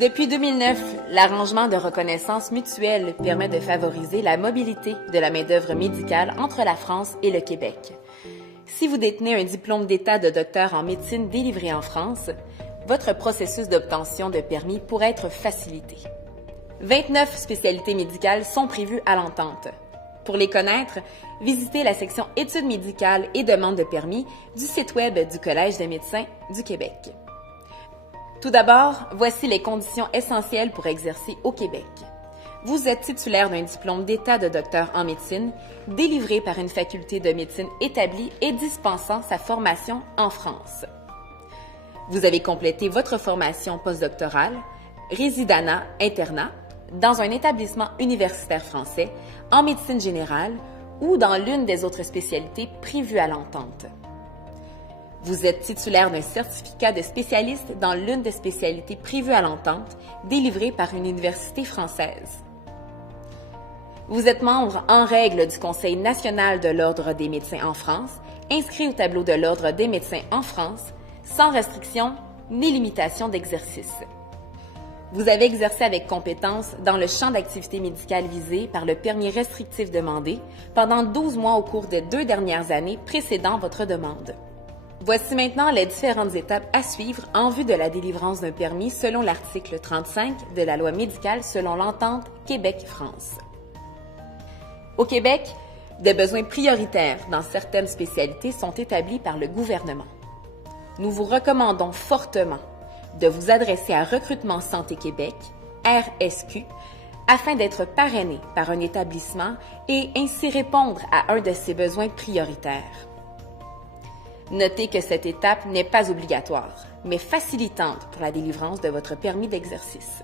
Depuis 2009, l'arrangement de reconnaissance mutuelle permet de favoriser la mobilité de la main-d'œuvre médicale entre la France et le Québec. Si vous détenez un diplôme d'État de docteur en médecine délivré en France, votre processus d'obtention de permis pourrait être facilité. 29 spécialités médicales sont prévues à l'entente. Pour les connaître, visitez la section Études médicales et demandes de permis du site Web du Collège des médecins du Québec. Tout d'abord, voici les conditions essentielles pour exercer au Québec. Vous êtes titulaire d'un diplôme d'État de docteur en médecine, délivré par une faculté de médecine établie et dispensant sa formation en France. Vous avez complété votre formation postdoctorale, résidanat, internat, dans un établissement universitaire français, en médecine générale ou dans l'une des autres spécialités prévues à l'entente. Vous êtes titulaire d'un certificat de spécialiste dans l'une des spécialités prévues à l'entente, délivré par une université française. Vous êtes membre en règle du Conseil national de l'Ordre des médecins en France, inscrit au tableau de l'Ordre des médecins en France, sans restriction ni limitation d'exercice. Vous avez exercé avec compétence dans le champ d'activité médicale visé par le permis restrictif demandé pendant 12 mois au cours des 2 dernières années précédant votre demande. Voici maintenant les différentes étapes à suivre en vue de la délivrance d'un permis selon l'article 35 de la Loi médicale selon l'entente Québec-France. Au Québec, des besoins prioritaires dans certaines spécialités sont établis par le gouvernement. Nous vous recommandons fortement de vous adresser à Recrutement Santé Québec, RSQ, afin d'être parrainé par un établissement et ainsi répondre à un de ces besoins prioritaires. Notez que cette étape n'est pas obligatoire, mais facilitante pour la délivrance de votre permis d'exercice.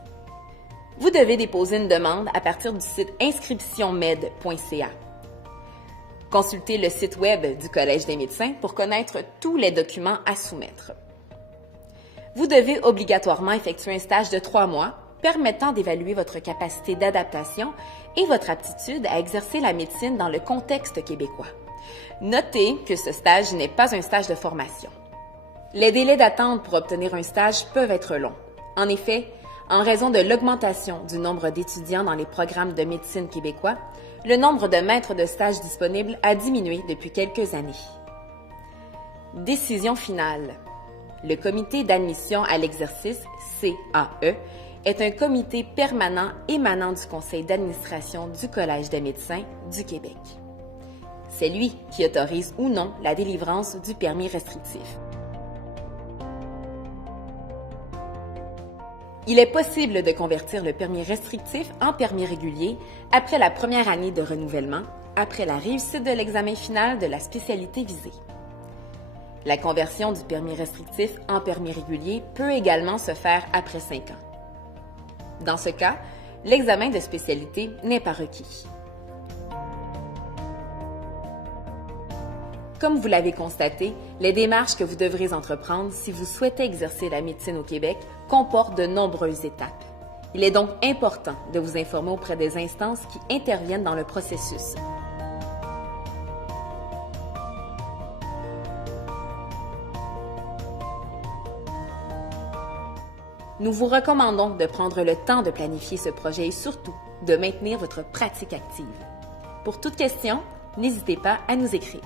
Vous devez déposer une demande à partir du site inscriptionmed.ca. Consultez le site Web du Collège des médecins pour connaître tous les documents à soumettre. Vous devez obligatoirement effectuer un stage de 3 mois permettant d'évaluer votre capacité d'adaptation et votre aptitude à exercer la médecine dans le contexte québécois. Notez que ce stage n'est pas un stage de formation. Les délais d'attente pour obtenir un stage peuvent être longs. En effet, en raison de l'augmentation du nombre d'étudiants dans les programmes de médecine québécois, le nombre de maîtres de stage disponibles a diminué depuis quelques années. Décision finale. Le comité d'admission à l'exercice, CAE, est un comité permanent émanant du conseil d'administration du Collège des médecins du Québec. C'est lui qui autorise ou non la délivrance du permis restrictif. Il est possible de convertir le permis restrictif en permis régulier après la première année de renouvellement, après la réussite de l'examen final de la spécialité visée. La conversion du permis restrictif en permis régulier peut également se faire après 5 ans. Dans ce cas, l'examen de spécialité n'est pas requis. Comme vous l'avez constaté, les démarches que vous devrez entreprendre si vous souhaitez exercer la médecine au Québec comportent de nombreuses étapes. Il est donc important de vous informer auprès des instances qui interviennent dans le processus. Nous vous recommandons de prendre le temps de planifier ce projet et surtout de maintenir votre pratique active. Pour toute question, n'hésitez pas à nous écrire.